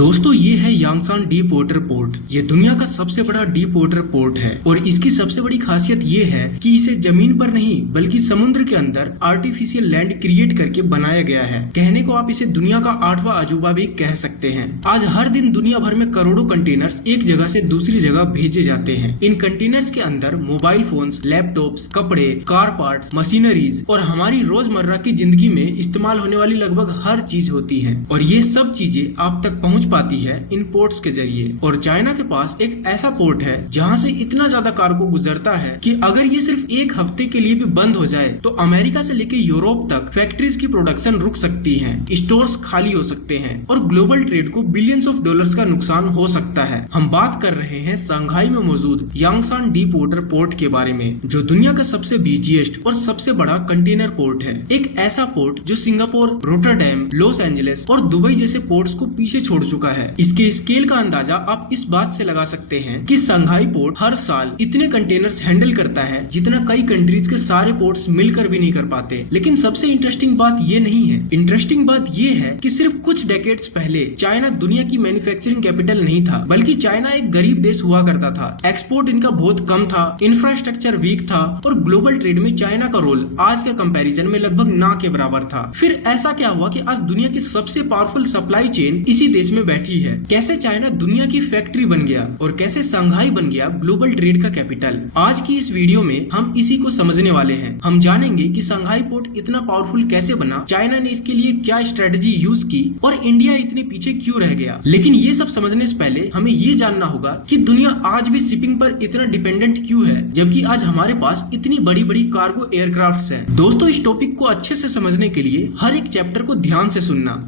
दोस्तों ये है यांगसान डीप वाटर पोर्ट। ये दुनिया का सबसे बड़ा डीप वाटर पोर्ट है और इसकी सबसे बड़ी खासियत ये है कि इसे जमीन पर नहीं बल्कि समुद्र के अंदर आर्टिफिशियल लैंड क्रिएट करके बनाया गया है। कहने को आप इसे दुनिया का 8वां अजूबा भी कह सकते हैं। आज हर दिन दुनिया भर में करोड़ों कंटेनर्स एक जगह से दूसरी जगह भेजे जाते हैं। इन कंटेनर्स के अंदर मोबाइल फोन्स, लैपटॉप्स, कपड़े, कार पार्ट्स, मशीनरीज और हमारी रोजमर्रा की जिंदगी में इस्तेमाल होने वाली लगभग हर चीज होती है और ये सब चीजें आप तक पहुंच पाती है इन पोर्ट्स के जरिए। और चाइना के पास एक ऐसा पोर्ट है जहां से इतना ज्यादा कार्गो गुजरता है कि अगर ये सिर्फ एक हफ्ते के लिए भी बंद हो जाए तो अमेरिका से लेकर यूरोप तक फैक्ट्रीज की प्रोडक्शन रुक सकती है, स्टोर्स खाली हो सकते हैं और ग्लोबल ट्रेड को बिलियंस ऑफ डॉलर्स का नुकसान हो सकता है। हम बात कर रहे हैं शंघाई में मौजूद यांगसान डीप वाटर पोर्ट के बारे में, जो दुनिया का सबसे बिजिएस्ट और सबसे बड़ा कंटेनर पोर्ट है। एक ऐसा पोर्ट जो सिंगापुर, रोटरडैम, लॉस एंजलिस और दुबई जैसे पोर्ट्स को पीछे छोड़ चुका है। इसके स्केल का अंदाजा आप इस बात से लगा सकते हैं कि शंघाई पोर्ट हर साल इतने कंटेनर्स हैंडल करता है जितना कई कंट्रीज के सारे पोर्ट्स मिलकर भी नहीं कर पाते। लेकिन सबसे इंटरेस्टिंग बात ये नहीं है। इंटरेस्टिंग बात ये है कि सिर्फ कुछ डेकेड्स पहले चाइना दुनिया की मैन्युफैक्चरिंग कैपिटल नहीं था, बल्कि चाइना एक गरीब देश हुआ करता था। एक्सपोर्ट इनका बहुत कम था, इंफ्रास्ट्रक्चर वीक था और ग्लोबल ट्रेड में चाइना का रोल आज के कंपैरिजन में लगभग ना के बराबर था। फिर ऐसा क्या हुआ कि आज दुनिया की सबसे पावरफुल सप्लाई चेन इसी देश में बैठी है। कैसे चाइना दुनिया की फैक्ट्री बन गया और कैसे शंघाई बन गया ग्लोबल ट्रेड का कैपिटल। आज की इस वीडियो में हम इसी को समझने वाले हैं। हम जानेंगे कि शंघाई पोर्ट इतना पावरफुल कैसे बना, चाइना ने इसके लिए क्या स्ट्रेटेजी यूज की और इंडिया इतने पीछे क्यों रह गया। लेकिन ये सब समझने से पहले हमें ये जानना होगा कि दुनिया आज भी शिपिंग पर इतना डिपेंडेंट क्यों है, जबकि आज हमारे पास इतनी बड़ी बड़ी कार्गो एयरक्राफ्ट्स हैं। दोस्तों इस टॉपिक को अच्छे से समझने के लिए हर एक चैप्टर को ध्यान से सुनना।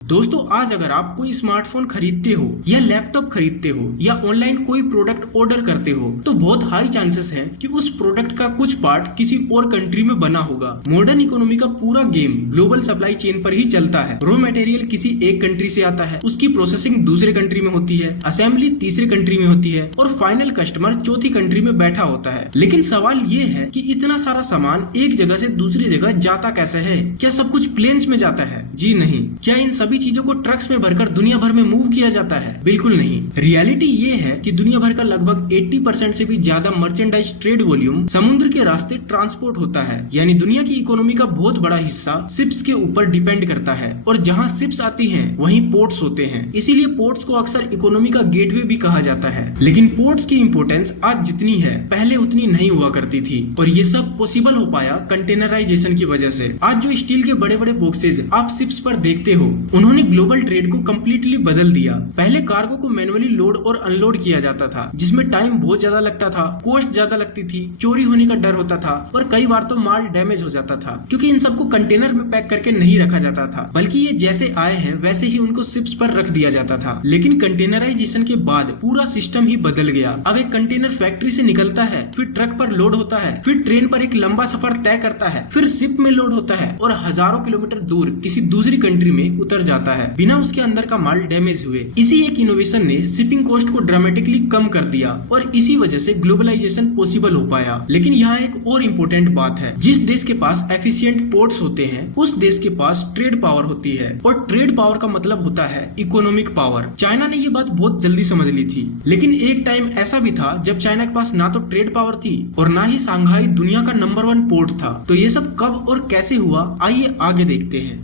दोस्तों आज अगर आप कोई स्मार्टफोन खरीदते हो या लैपटॉप खरीदते हो या ऑनलाइन कोई प्रोडक्ट ऑर्डर करते हो तो बहुत हाई चांसेस है कि उस प्रोडक्ट का कुछ पार्ट किसी और कंट्री में बना होगा। मॉडर्न इकोनॉमी का पूरा गेम ग्लोबल सप्लाई चेन पर ही चलता है। रॉ मटेरियल किसी एक कंट्री से आता है, उसकी प्रोसेसिंग दूसरे कंट्री में होती है, असेंबली तीसरे कंट्री में होती है और फाइनल कस्टमर चौथी कंट्री में बैठा होता है। लेकिन सवाल ये है कि इतना सारा सामान एक जगह से दूसरी जगह जाता कैसे है? क्या सब कुछ प्लेन्स में जाता है? जी नहीं। क्या इन सभी चीजों को ट्रक्स में भरकर दुनिया भर में मूव किया जाता है? बिल्कुल नहीं। रियलिटी ये है कि दुनिया भर का लगभग 80% से भी ज्यादा मर्चेंडाइज ट्रेड वॉल्यूम समुद्र के रास्ते ट्रांसपोर्ट होता है। यानी दुनिया की इकोनॉमी का बहुत बड़ा हिस्सा शिप्स के ऊपर डिपेंड करता है और जहाँ शिप्स आती हैं वहीं पोर्ट्स होते हैं। इसीलिए पोर्ट्स को अक्सर इकोनॉमी का गेटवे भी कहा जाता है। लेकिन पोर्ट्स की इंपोर्टेंस आज जितनी है पहले उतनी नहीं हुआ करती थी और ये सब पॉसिबल हो पाया कंटेनराइजेशन की वजह से। आज जो स्टील के बड़े बड़े बॉक्सेज आप शिप्स पर देखते हो उन्होंने ग्लोबल ट्रेड को कंप्लीटली बदल दिया। पहले कार्गो को मैनुअली लोड और अनलोड किया जाता था, जिसमें टाइम बहुत ज्यादा लगता था, कॉस्ट ज्यादा लगती थी, चोरी होने का डर होता था और कई बार तो माल डैमेज हो जाता था क्योंकि इन सबको कंटेनर में पैक करके नहीं रखा जाता था, बल्कि ये जैसे आए हैं वैसे ही उनको शिप्स पर रख दिया जाता था। लेकिन कंटेनराइजेशन के बाद पूरा सिस्टम ही बदल गया। अब एक कंटेनर फैक्ट्री से निकलता है, फिर ट्रक पर लोड होता है, फिर ट्रेन पर एक लंबा सफर तय करता है, फिर शिप में लोड होता है और हजारों किलोमीटर दूर किसी दूसरी कंट्री में उतर जाता है बिना उसके अंदर का माल डैमेज हुए। इसी एक इनोवेशन ने शिपिंग कॉस्ट को ड्रामेटिकली कम कर दिया और इसी वजह से ग्लोबलाइजेशन पॉसिबल हो पाया। लेकिन यहाँ एक और इम्पोर्टेंट बात है, जिस देश के पास एफिशिएंट पोर्ट्स होते हैं उस देश के पास ट्रेड पावर होती है और ट्रेड पावर का मतलब होता है इकोनॉमिक पावर। चाइना ने ये बात बहुत जल्दी समझ ली थी, लेकिन एक टाइम ऐसा भी था जब चाइना के पास ना तो ट्रेड पावर थी और ना ही शंघाई दुनिया का नंबर 1 पोर्ट था। तो ये सब कब और कैसे हुआ, आइए आगे देखते हैं।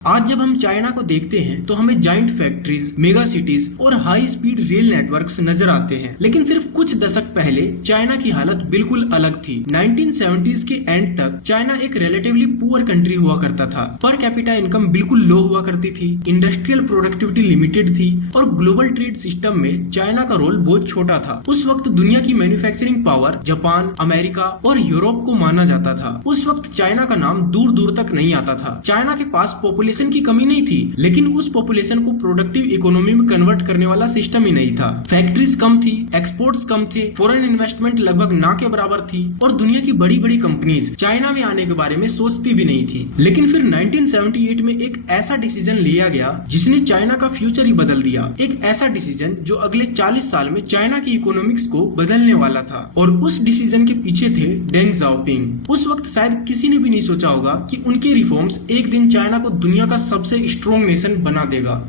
आज जब हम चाइना को देखते हैं तो हमें जाइंट फैक्ट्रीज, मेगा सिटीज और हाई स्पीड रेल नेटवर्क्स नजर आते हैं। लेकिन सिर्फ कुछ दशक पहले चाइना की हालत बिल्कुल अलग थी। 1970s के एंड तक चाइना एक रिलेटिवली पुअर कंट्री हुआ करता था। पर कैपिटा इनकम बिल्कुल लो हुआ करती थी, इंडस्ट्रियल प्रोडक्टिविटी लिमिटेड थी और ग्लोबल ट्रेड सिस्टम में चाइना का रोल बहुत छोटा था। उस वक्त दुनिया की मैन्युफैक्चरिंग पावर जापान, अमेरिका और यूरोप को माना जाता था। उस वक्त चाइना का नाम दूर दूर तक नहीं आता था। चाइना के पास पॉपुलेशन पॉपुलेशन की कमी नहीं थी, लेकिन उस पॉपुलेशन को प्रोडक्टिव इकोनॉमी में कन्वर्ट करने वाला सिस्टम ही नहीं था। फैक्ट्रीज कम थी, एक्सपोर्ट्स कम थे, फॉरेन इन्वेस्टमेंट लगभग ना के बराबर थी और दुनिया की बड़ी बड़ी कंपनीज चाइना में आने के बारे में सोचती भी नहीं थी। लेकिन फिर 1978 में एक ऐसा डिसीजन लिया गया जिसने चाइना का फ्यूचर ही बदल दिया। एक ऐसा डिसीजन जो अगले 40 साल में चाइना की इकोनॉमिक्स को बदलने वाला था और उस डिसीजन के पीछे थे डेंग जाओपिंग। उस वक्त शायद किसी ने भी नहीं सोचा होगा कि उनके रिफॉर्म्स एक दिन चाइना को दुनिया का सबसे स्ट्रॉन्ग नेशन बना देगा।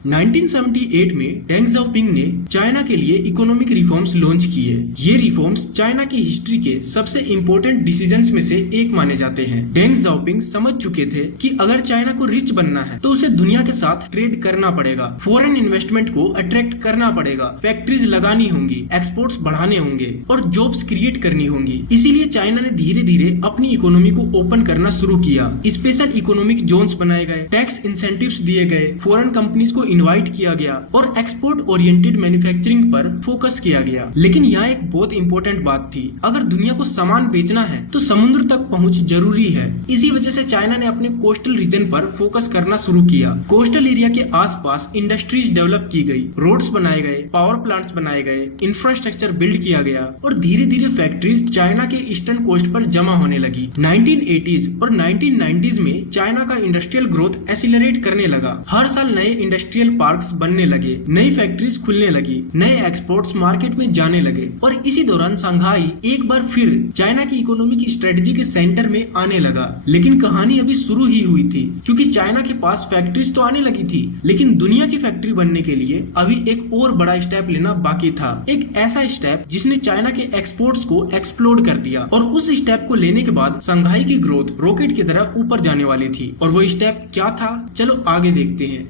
1978 में डेंग जाओपिंग ने चाइना के लिए इकोनॉमिक रिफॉर्म्स लॉन्च किए। ये रिफॉर्म्स चाइना की हिस्ट्री के सबसे इम्पोर्टेंट डिसीजंस में से एक माने जाते हैं। डेंग जाओपिंग समझ चुके थे कि अगर चाइना को रिच बनना है तो उसे दुनिया के साथ ट्रेड करना पड़ेगा, फॉरेन इन्वेस्टमेंट को अट्रैक्ट करना पड़ेगा, फैक्ट्रीज लगानी होंगी, एक्सपोर्ट्स बढ़ाने होंगे और जॉब्स क्रिएट करनी होंगी। इसीलिए चाइना ने धीरे धीरे अपनी इकोनॉमी को ओपन करना शुरू किया। स्पेशल इकोनॉमिक जोन्स बनाए गए, टैक्स इंसेंटिव्स दिए गए, फॉरेन कंपनीज को इनवाइट किया गया और एक्सपोर्ट ओरिएंटेड मैन्युफैक्चरिंग पर फोकस किया गया। लेकिन यहाँ एक बहुत इंपॉर्टेंट बात थी, अगर दुनिया को सामान बेचना है तो समुद्र तक पहुंच जरूरी है। इसी वजह से चाइना ने अपने कोस्टल रीजन पर फोकस करना शुरू किया। कोस्टल एरिया के आसपास इंडस्ट्रीज डेवलप की गई, रोड्स बनाए गए, पावर प्लांट्स बनाए गए, इंफ्रास्ट्रक्चर बिल्ड किया गया और धीरे धीरे फैक्ट्रीज चाइना के ईस्टर्न कोस्ट पर जमा होने लगी। 1980s और 1990s में चाइना का इंडस्ट्रियल ग्रोथ एसिलरेट करने लगा। हर साल नए इंडस्ट्रियल पार्क बनने लगे, नई फैक्ट्रीज खुलने लगी, नए एक्सपोर्ट्स मार्केट में जाने लगे और इसी दौरान शंघाई एक बार फिर चाइना की इकोनॉमी की स्ट्रेटजी के सेंटर में आने लगा। लेकिन कहानी अभी शुरू ही हुई थी, क्योंकि चाइना के पास फैक्ट्रीज तो आने लगी थी, लेकिन दुनिया की फैक्ट्री बनने के लिए अभी एक और बड़ा स्टेप लेना बाकी था। एक ऐसा स्टेप जिसने चाइना के एक्सपोर्ट्स को एक्सप्लोड कर दिया और उस स्टेप को लेने के बाद शंघाई की ग्रोथ रॉकेट की तरह ऊपर जाने वाली थी। और वो स्टेप क्या था, चलो आगे देखते हैं।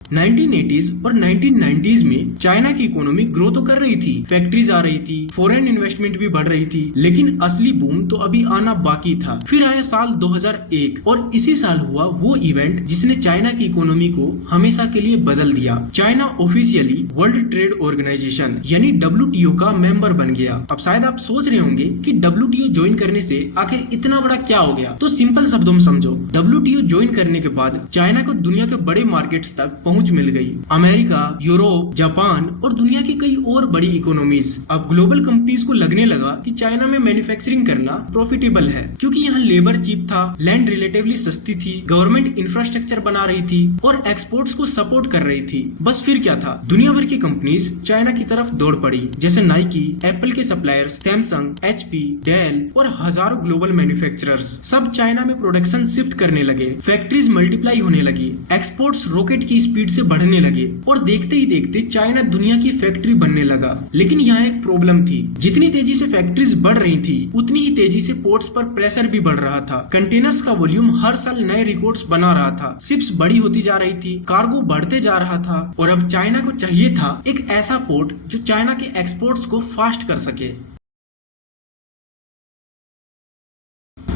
1980s और 1990s में चाइना की इकोनॉमी ग्रो तो कर रही थी, फैक्ट्रीज आ रही थी, फॉरेन इन्वेस्टमेंट भी बढ़ रही थी, लेकिन असली बूम तो अभी आना बाकी था। फिर आया साल 2001 और इसी साल हुआ वो इवेंट जिसने चाइना की इकोनॉमी को हमेशा के लिए बदल दिया। China officially world trade organisation यानी WTO का मेंबर बन गया। अब शायद आप सोच रहे होंगे कि WTO ज्वाइन करने से आखिर इतना बड़ा क्या हो गया, तो सिंपल शब्दों में समझो, WTO ज्वाइन करने के बाद चाइना को दुनिया के बड़े मार्केट्स तक पहुंच मिल गई। अमेरिका, यूरोप, जापान और दुनिया की कई और बड़ी इकोनॉमीज। अब ग्लोबल कंपनीज को लगने लगा कि चाइना में मैन्युफैक्चरिंग करना प्रॉफिटेबल है, क्योंकि यहाँ लेबर चीप था, लैंड रिलेटिवली सस्ती थी, गवर्नमेंट इंफ्रास्ट्रक्चर बना रही थी और एक्सपोर्ट्स को सपोर्ट कर रही थी। बस फिर क्या था, दुनिया भर की कंपनीज चाइना की तरफ दौड़ पड़ी, जैसे नाइकी, एप्पल के सप्लायर्स, सैमसंग, HP, डेल और हजारों ग्लोबल मैन्युफैक्चरर्स सब चाइना में प्रोडक्शन शिफ्ट करने लगे। फैक्ट्रीज मल्टीप्लाई होने लगी, एक्सपोर्ट्स रॉकेट की स्पीड से बढ़ने लगे और देखते ही देखते चाइना दुनिया की फैक्ट्री बनने लगा। लेकिन यहाँ एक प्रॉब्लम थी, जितनी तेजी से फैक्ट्रीज बढ़ रही थी उतनी ही तेजी से पोर्ट्स पर प्रेशर भी बढ़ रहा था। कंटेनर्स का वॉल्यूम हर साल नए रिकॉर्ड्स बना रहा था, शिप्स बड़ी होती जा रही थी, कार्गो बढ़ते जा रहा था और अब चाइना को चाहिए था एक ऐसा पोर्ट जो चाइना के एक्सपोर्ट्स को फास्ट कर सके।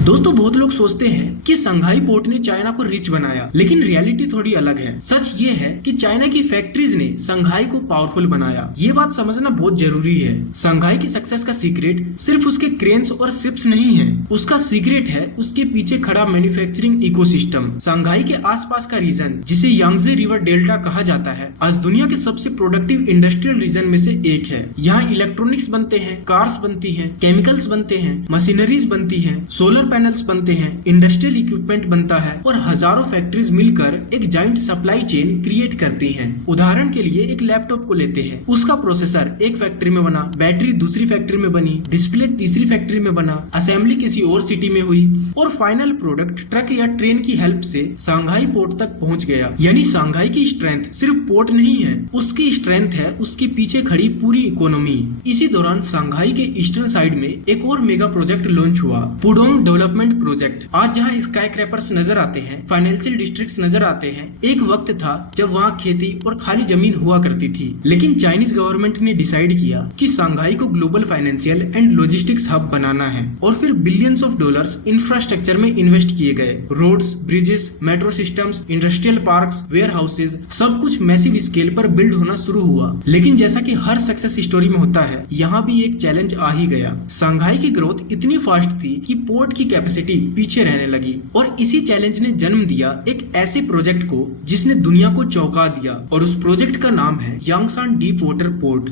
दोस्तों, बहुत लोग सोचते हैं कि शंघाई पोर्ट ने चाइना को रिच बनाया, लेकिन रियलिटी थोड़ी अलग है। सच ये है कि चाइना की फैक्ट्रीज ने शंघाई को पावरफुल बनाया। ये बात समझना बहुत जरूरी है। शंघाई की सक्सेस का सीक्रेट सिर्फ उसके क्रेन्स और शिप्स नहीं है, उसका सीक्रेट है उसके पीछे खड़ा मैन्युफैक्चरिंग इकोसिस्टम। शंघाई के आसपास का रीजन, जिसे यांगजे रिवर डेल्टा कहा जाता है, आज दुनिया के सबसे प्रोडक्टिव इंडस्ट्रियल रीजन में से एक है। यहाँ इलेक्ट्रॉनिक्स बनते हैं, कार्स बनती हैं, केमिकल्स बनते हैं, मशीनरीज बनती हैं, सोलर पैनल्स बनते हैं, इंडस्ट्रियल इक्विपमेंट बनता है और हजारों फैक्ट्रीज मिलकर एक जाइंट सप्लाई चेन क्रिएट करती हैं। उदाहरण के लिए एक लैपटॉप को लेते हैं, उसका प्रोसेसर एक फैक्ट्री में बना, बैटरी दूसरी फैक्ट्री में बनी, डिस्प्ले तीसरी फैक्ट्री में बना, असेंबली किसी और सिटी में हुई और फाइनल प्रोडक्ट ट्रक या ट्रेन की हेल्प से शंघाई पोर्ट तक पहुंच गया। यानी शंघाई की स्ट्रेंथ सिर्फ पोर्ट नहीं है, उसकी स्ट्रेंथ है उसके पीछे खड़ी पूरी इकोनॉमी। इसी दौरान शंघाई के ईस्टर्न साइड में एक और मेगा प्रोजेक्ट लॉन्च हुआ, पुडोंग डेवलपमेंट प्रोजेक्ट। आज जहाँ स्काई क्रैपर्स नजर आते हैं, फाइनेंशियल डिस्ट्रिक्ट्स नजर आते हैं, एक वक्त था जब वहाँ खेती और खाली जमीन हुआ करती थी। लेकिन चाइनीज गवर्नमेंट ने डिसाइड किया कि शंघाई को global financial and logistics hub बनाना है और फिर बिलियंस ऑफ डॉलर्स इंफ्रास्ट्रक्चर में इन्वेस्ट किए गए। Roads, bridges, metro systems, industrial parks, warehouses, सब कुछ मैसिव स्केल पर बिल्ड होना शुरू हुआ। लेकिन जैसा कि हर सक्सेस स्टोरी में होता है, यहाँ भी एक चैलेंज आ ही गया। शंघाई की ग्रोथ इतनी फास्ट थी कि पोर्ट की कैपेसिटी पीछे रहने लगी। और इसी चैलेंज ने जन्म दिया एक ऐसे प्रोजेक्ट को जिसने दुनिया को चौंका दिया, और उस प्रोजेक्ट का नाम है यांगसान डीप वाटर पोर्ट।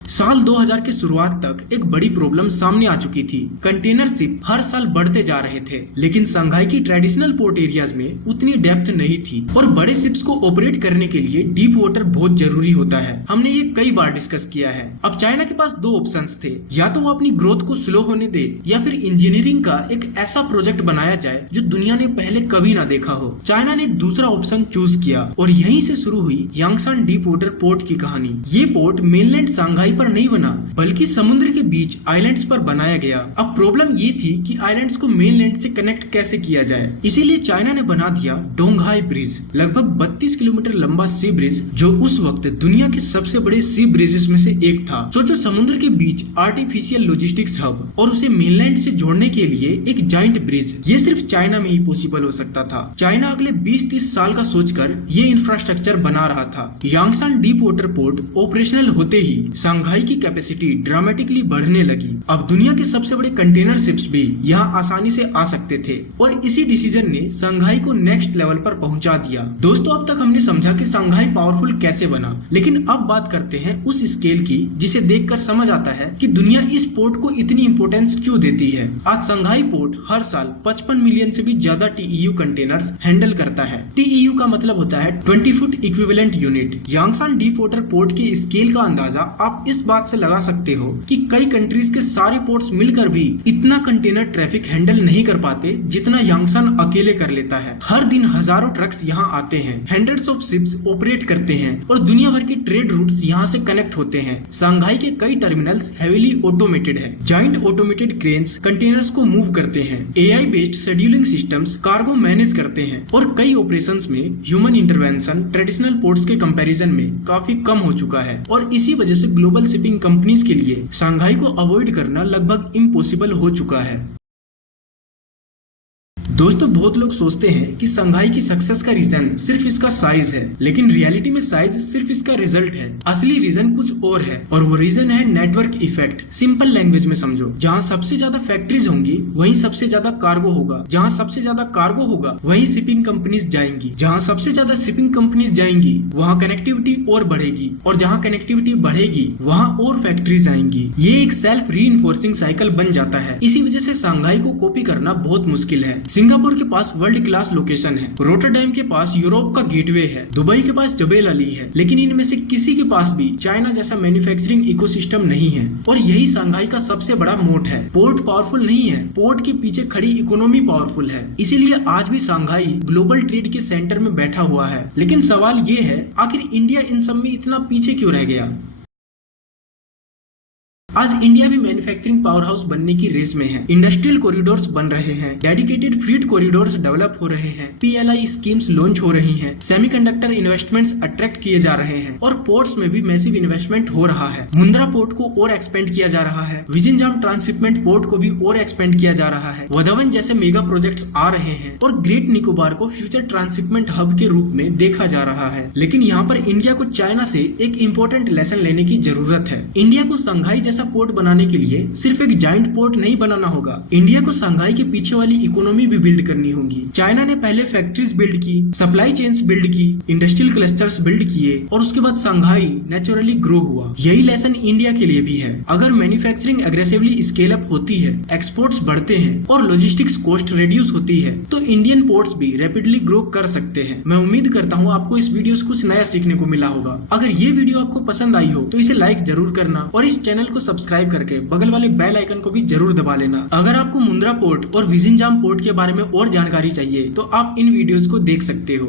साल 2000 की शुरुआत तक एक बड़ी प्रॉब्लम सामने आ चुकी थी। कंटेनर शिप हर साल बढ़ते जा रहे थे, लेकिन शंघाई की ट्रेडिशनल पोर्ट एरियाज में उतनी डेप्थ नहीं थी, और बड़े शिप्स को ऑपरेट करने के लिए डीप वाटर बहुत जरूरी होता है। हमने ये कई बार डिस्कस किया है। अब चाइना के पास दो ऑप्शंस थे, या तो वो अपनी ग्रोथ को स्लो होने दे, या फिर इंजीनियरिंग का एक ऐसा प्रोजेक्ट बनाया जाए जो दुनिया ने पहले कभी ना देखा हो। चाइना ने दूसरा ऑप्शन चूज किया, और यहीं से शुरू हुई यांगसान डीप वाटर पोर्ट की कहानी। ये पोर्ट मेनलैंड शंघाई पर नहीं बना, बल्कि समुद्र के बीच आइलैंड्स पर बनाया गया। अब प्रॉब्लम ये थी कि आइलैंड्स को मेनलैंड से कनेक्ट कैसे किया जाए, इसीलिए चाइना ने बना दिया डोंगहाई ब्रिज, लगभग 32 किलोमीटर लंबा सी ब्रिज, जो उस वक्त दुनिया के सबसे बड़े सी ब्रिजेस में से एक था। सोचो, समुद्र के बीच आर्टिफिशियल लॉजिस्टिक्स हब और उसे मेनलैंड से जोड़ने के लिए एक जाइंट ब्रिज, ये सिर्फ चाइना में ही पॉसिबल हो सकता था। चाइना अगले 20-30 साल का सोचकर ये इंफ्रास्ट्रक्चर बना रहा था। यांगसान डीप वाटर पोर्ट ऑपरेशनल होते ही शंघाई की कैपेसिटी ड्रामेटिकली बढ़ने लगी। अब दुनिया के सबसे बड़े कंटेनर शिप्स भी यहाँ आसानी से आ सकते थे, और इसी डिसीजन ने शंघाई को नेक्स्ट लेवल पर पहुंचा दिया। दोस्तों, अब तक हमने समझा कि शंघाई पावरफुल कैसे बना, लेकिन अब बात करते हैं उस स्केल की जिसे देखकर समझ आता है कि दुनिया इस पोर्ट को इतनी इंपोर्टेंस क्यों देती है। आज शंघाई पोर्ट हर साल 55 मिलियन से भी ज्यादा TEU कंटेनर्स हैंडल करता है। TEU का मतलब होता है 20 foot equivalent unit. Yangshan deep water port के स्केल का अंदाजा आप इस बात से लगा सकते हो कि कई कंट्रीज के सारे पोर्ट्स मिलकर भी इतना कंटेनर ट्रैफिक हैंडल नहीं कर पाते जितना यांगसान अकेले कर लेता है। हर दिन हजारों ट्रक्स यहाँ आते हैं, हंड्रेड्स ऑफ शिप्स ऑपरेट करते हैं, और दुनिया भर के ट्रेड रूट्स यहाँ से कनेक्ट होते हैं। शंघाई के कई टर्मिनल्स हेवीली ऑटोमेटेड है। जाइंट ऑटोमेटेड क्रेन्स कंटेनर्स को मूव करते हैं, AI based scheduling systems cargo manage करते हैं, और कई ऑपरेशंस में ह्यूमन इंटरवेंशन ट्रेडिशनल पोर्ट्स के कंपैरिजन में काफी कम हो चुका है। और इसी वजह से ग्लोबल शिपिंग कंपनीज के लिए शंघाई को अवॉइड करना लगभग इम्पॉसिबल हो चुका है। दोस्तों, बहुत लोग सोचते हैं कि शंघाई की सक्सेस का रीजन सिर्फ इसका साइज है, लेकिन रियलिटी में साइज सिर्फ इसका रिजल्ट है। असली रीजन कुछ और है, और वो रीजन है नेटवर्क इफेक्ट। सिंपल लैंग्वेज में समझो, जहाँ सबसे ज्यादा फैक्ट्रीज होंगी वहीं सबसे ज्यादा कार्गो होगा, जहाँ सबसे ज्यादा कार्गो होगा वहीं शिपिंग कंपनीज जाएंगी, जहाँ सबसे ज्यादा शिपिंग कंपनीज जाएंगी वहाँ कनेक्टिविटी और बढ़ेगी, और जहाँ कनेक्टिविटी बढ़ेगी वहाँ और फैक्ट्रीज आएंगी। ये एक सेल्फ रीइंफोर्सिंग साइकिल बन जाता है। इसी वजह से शंघाई को कॉपी करना बहुत मुश्किल है। सिंगापुर के पास वर्ल्ड क्लास लोकेशन है, रोटरडैम के पास यूरोप का गेटवे है, दुबई के पास जबेल अली है, लेकिन इनमें से किसी के पास भी चाइना जैसा मैन्युफैक्चरिंग इकोसिस्टम नहीं है। और यही शंघाई का सबसे बड़ा मोट है। पोर्ट पावरफुल नहीं है, पोर्ट के पीछे खड़ी इकोनॉमी पावरफुल है। इसीलिए आज भी शंघाई ग्लोबल ट्रेड के सेंटर में बैठा हुआ है। लेकिन सवाल ये है, आखिर इंडिया इन सब में इतना पीछे क्यों रह गया? आज इंडिया भी मैन्युफैक्चरिंग पावर हाउस बनने की रेस में है। इंडस्ट्रियल कॉरिडोर्स बन रहे हैं, डेडिकेटेड फ्रीट कॉरिडोर्स डेवलप हो रहे हैं, PLI स्कीम्स लॉन्च हो रही हैं, सेमीकंडक्टर इन्वेस्टमेंट्स अट्रैक्ट किए जा रहे हैं, और पोर्ट्स में भी मैसिव इन्वेस्टमेंट हो रहा है। मुंद्रा पोर्ट को और एक्सपेंड किया जा रहा है, विजिंजाम ट्रांसशिपमेंट पोर्ट को भी और एक्सपेंड किया जा रहा है, वधवन जैसे मेगा प्रोजेक्ट्स आ रहे हैं, और ग्रेट निकोबार को फ्यूचर ट्रांसशिपमेंट हब के रूप में देखा जा रहा है। लेकिन यहाँ पर इंडिया को चाइना से एक इम्पोर्टेंट लेसन लेने की जरूरत है। इंडिया को शंघाई जैसा पोर्ट बनाने के लिए सिर्फ एक जाइंट पोर्ट नहीं बनाना होगा, इंडिया को शंघाई के पीछे वाली इकोनॉमी भी बिल्ड करनी होगी। चाइना ने पहले फैक्ट्रीज बिल्ड की, सप्लाई चेन्स बिल्ड की, इंडस्ट्रियल क्लस्टर्स बिल्ड किए, और उसके बाद शंघाई नेचुरली ग्रो हुआ। यही लेसन इंडिया के लिए भी है। अगर मैन्युफैक्चरिंग एग्रेसिवली स्केल अप होती है, एक्सपोर्ट्स बढ़ते हैं, और लॉजिस्टिक्स कॉस्ट रिड्यूस होती है, तो इंडियन पोर्ट्स भी रैपिडली ग्रो कर सकते हैं। मैं उम्मीद करता हूँ आपको इस वीडियो से कुछ नया सीखने को मिला होगा। अगर ये वीडियो आपको पसंद आई हो तो इसे लाइक जरूर करना, और इस चैनल को सब्सक्राइब करके बगल वाले बेल आइकन को भी जरूर दबा लेना। अगर आपको मुंद्रा पोर्ट और विजिंजाम पोर्ट के बारे में और जानकारी चाहिए तो आप इन वीडियोस को देख सकते हो।